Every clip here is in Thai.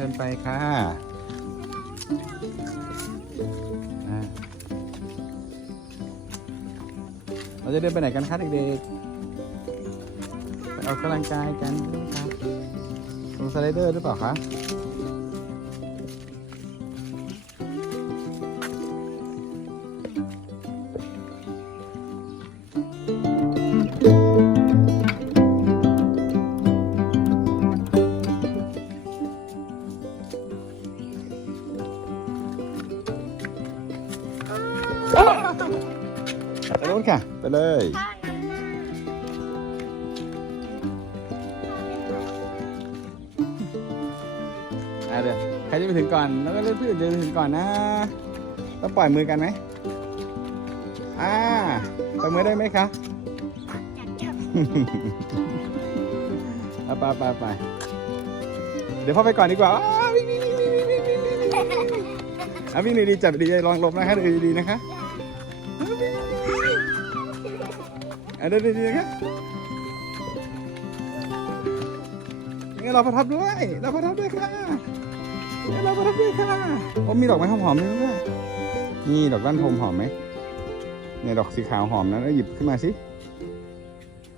ดินไปค่ะเราจะเดินไปไหนกันคะเด็กๆไปออกกำลังกายกันครับลงสไลเดอร์หรือเปล่าคะ ไปนู้นค่ะ ไปเลยเดี๋ยวใครจะไปถึงก่อน แล้วก็เลือกพี่อื่นจะถึงก่อนนะต้องปล่อยมือกันไหมอ่าปล่อยมือได้ไหมคะ เอาไปไปไปเดี๋ยวพ่อไปก่อนดีกว่าอ่าววิ่งวิ่งวิ่งวิ่งวิ่งวิ่งวิ่งอะวิ่งดีๆจับดีๆลองหลบนะคะดีๆนะคะ อะเดินดีๆนะคะงั้นเราประทับด้วย เราประทับด้วยค่ะงั้นเราประทับด้วยค่ะโอ้มีดอกไม้หอมๆด้วยนี่ดอกด้านทมหอมไหมเนี่ยดอกสีขาวหอมนะแล้วหยิบขึ้นมาสิ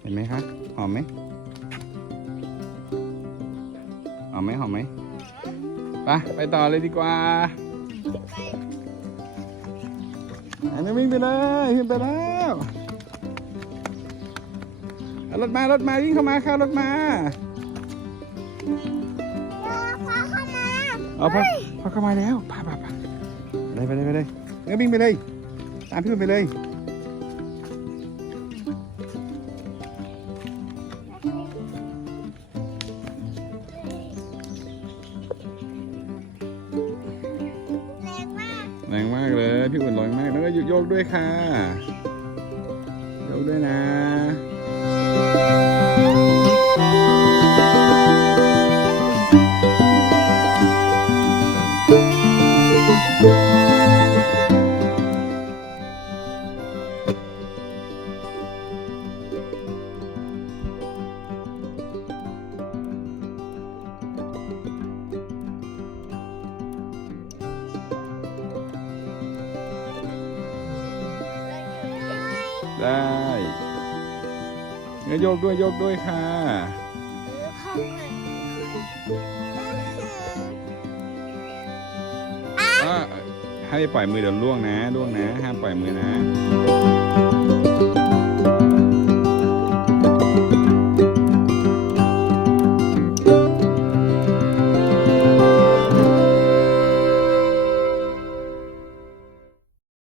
เห็นไหมคะหอมไหมหอมไหมหอมไหมไปไปต่อเลยดีกว่า อันนี้วิ่งไปเลยวิ่งไปแล้วเอารถมารถมาวิ่งเข้ามาค่ะรถมาพ่อเข้ามาเอาพอพอเข้ามาแล้วไปไปไปไปเลยไปเลยไปเลยงั้นวิ่งไปเลยตามพี่มันไปเลย แรงมากเลย พี่อุ่นร้องมาก แล้วก็โยกด้วยค่ะ โยกด้วยนะ ได้งั้นโยกด้วยโยกด้วยค่ะพ่อเหมือนอ่าให้ปล่อยมือเดี๋ยวล่วงนะล่วงนะ ห้ามปล่อยมือนะ